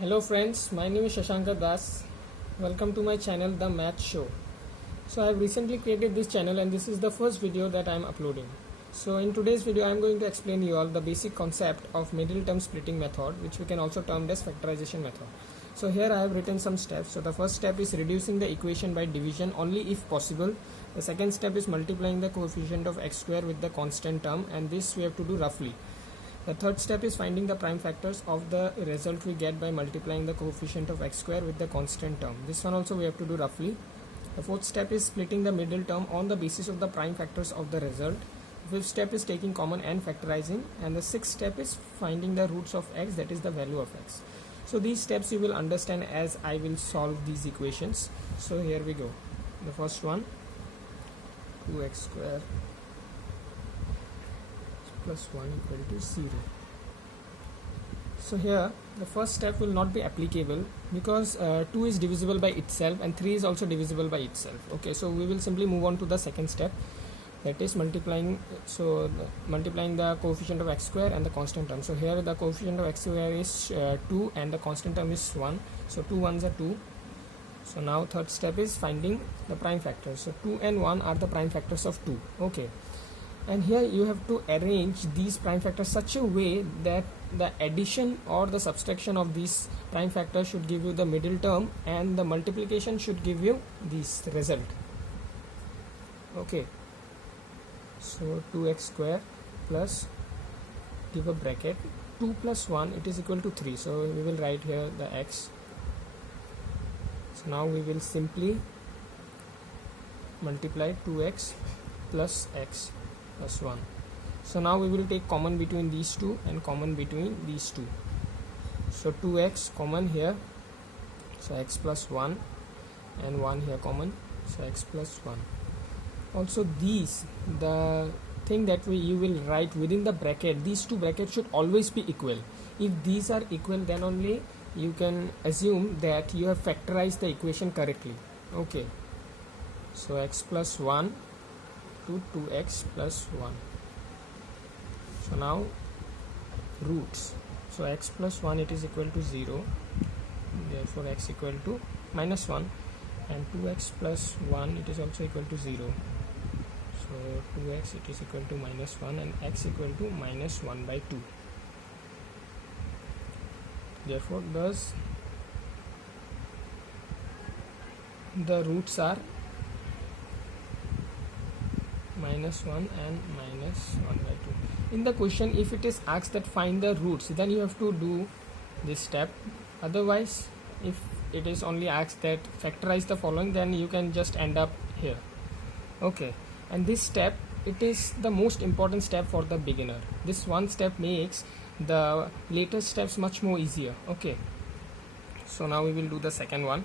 Hello friends, my name is Shashankar Das. Welcome to my channel The Math Show. So I have recently created this channel and this is the first video that I am uploading. So in today's video I am going to explain you all the basic concept of middle term splitting method, which we can also term as factorization method. So here I have written some steps. So the first step is reducing the equation by division only if possible. The second step is multiplying the coefficient of x square with the constant term, and this we have to do roughly. The third step is finding the prime factors of the result we get by multiplying the coefficient of x square with the constant term. This one also we have to do roughly. The fourth step is splitting the middle term on the basis of the prime factors of the result. The fifth step is taking common and factorizing, and the sixth step is finding the roots of x, that is the value of x. So these steps you will understand as I will solve these equations. So here we go. The first one, 2x square plus 1 equal to 0. So here the first step will not be applicable because 2 is divisible by itself and 3 is also divisible by itself. Okay, so we will simply move on to the second step, that is multiplying. So multiplying the coefficient of x square and the constant term. So here the coefficient of x square is 2 and the constant term is 1. So 2 ones are 2. So now third step is finding the prime factors. So 2 and 1 are the prime factors of 2. Okay, and here you have to arrange these prime factors such a way that the addition or the subtraction of these prime factors should give you the middle term and the multiplication should give you this result. Okay, so 2x square plus, give a bracket, 2 plus 1, it is equal to 3. So we will write here the x. So now we will simply multiply 2x plus x plus 1. So now we will take common between these two and common between these two. So 2x common here, so x plus 1, and 1 here common, so x plus 1. Also these, the thing that you will write within the bracket, these two brackets should always be equal. If these are equal, then only you can assume that you have factorized the equation correctly. Okay, so x plus 1 to 2x plus 1. So now roots. So x plus 1, it is equal to 0, therefore x equal to minus 1, and 2x plus 1, it is also equal to 0. So 2x, it is equal to minus 1, and x equal to minus 1 by 2. Therefore thus the roots are minus 1 and minus 1 by 2. In the question, if it is asked that find the roots, then you have to do this step. Otherwise, if it is only asked that factorize the following, then you can just end up here. Okay, and this step, it is the most important step for the beginner. This one step makes the later steps much more easier. Okay, so now we will do the second one,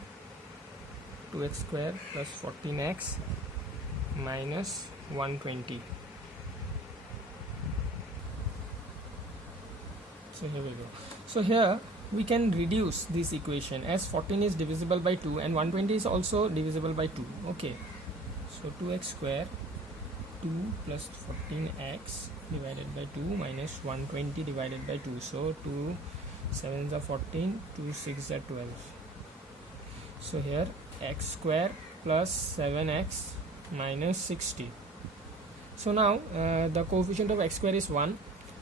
2x square plus 14x minus 120. So here we go. So here we can reduce this equation as 14 is divisible by 2 and 120 is also divisible by 2. Okay, so 2x square, 2 plus 14x divided by 2 minus 120 divided by 2. So 2 7s are 14, 2 6s are 12. So here x square plus 7x minus 60. So now the coefficient of x square is 1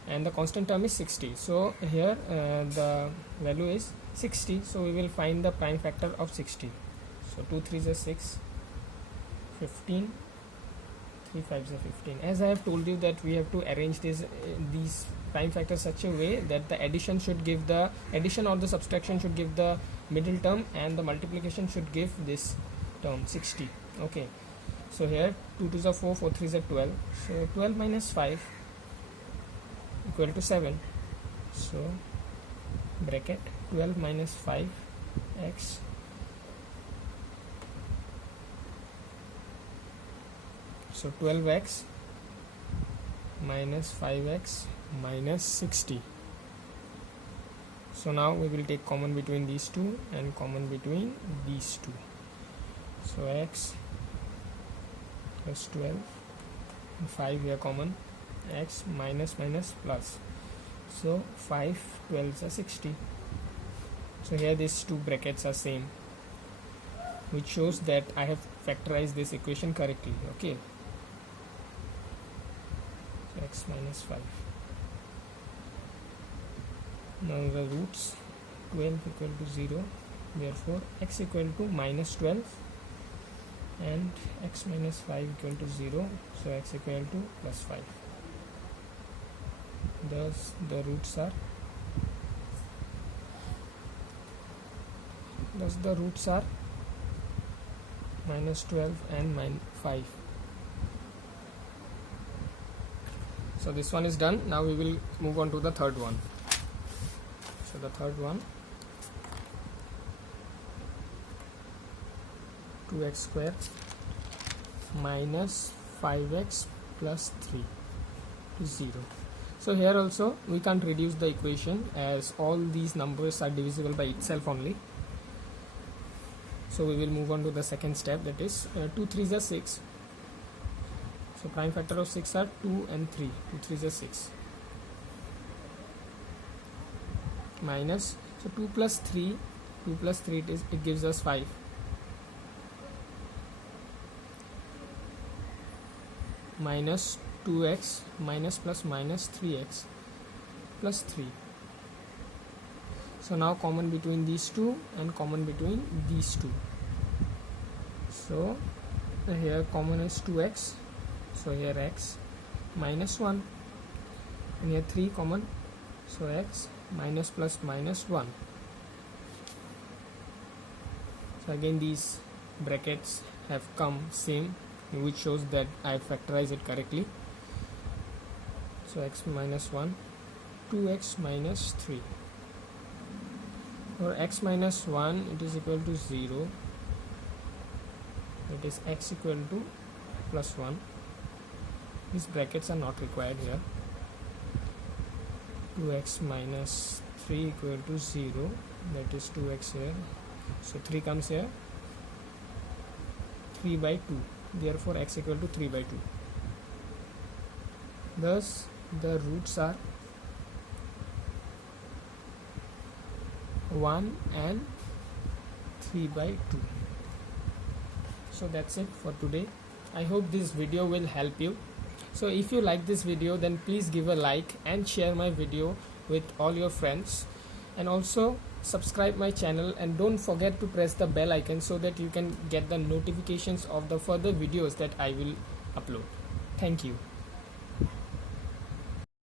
and the constant term is 60. So here the value is 60. So we will find the prime factor of 60. So 2 3s are 6, 15, 3 5s are 15. As I have told you that we have to arrange these prime factors such a way that the addition should give the addition or the subtraction should give the middle term and the multiplication should give this term 60. Okay, so here 2 2s are 4, 4 3s are 12. So 12 minus 5 equal to 7. So bracket 12 minus 5x so 12x minus 5x minus 60. So now we will take common between these two and common between these two. So x plus 12, 5 here common, x minus minus plus. So 5 12s are 60. So here these two brackets are same, which shows that I have factorized this equation correctly. Okay, so x minus 5. Now the roots 12 equal to 0, therefore x equal to minus 12 and x minus 5 equal to 0, so x equal to plus 5. Thus the roots are minus 12 and 5. So this one is done. Now we will move on to the third one. So the third one, 2x square minus 5x plus 3 to 0. So here also we can't reduce the equation as all these numbers are divisible by itself only. So we will move on to the second step, that is 2 3s are 6. So prime factor of 6 are 2 and 3. 2 3s are 6. Minus, so 2 plus 3 it gives us 5. Minus 2x minus plus minus 3x plus 3. So now common between these two and common between these two. So here common is 2x, so here x minus 1, and here 3 common, so x minus plus minus 1. So again these brackets have come same, which shows that I factorize it correctly. So x minus 1, 2x minus 3. For x minus 1 it is equal to 0, it is x equal to plus 1. These brackets are not required here. 2x minus 3 equal to 0, that is 2x here, so 3 comes here, 3 by 2, therefore x equal to 3 by 2. Thus the roots are 1 and 3 by 2. So that's it for today. I hope this video will help you. So if you like this video, then please give a like and share my video with all your friends, and also subscribe my channel, and don't forget to press the bell icon so that you can get the notifications of the further videos that I will upload. Thank you.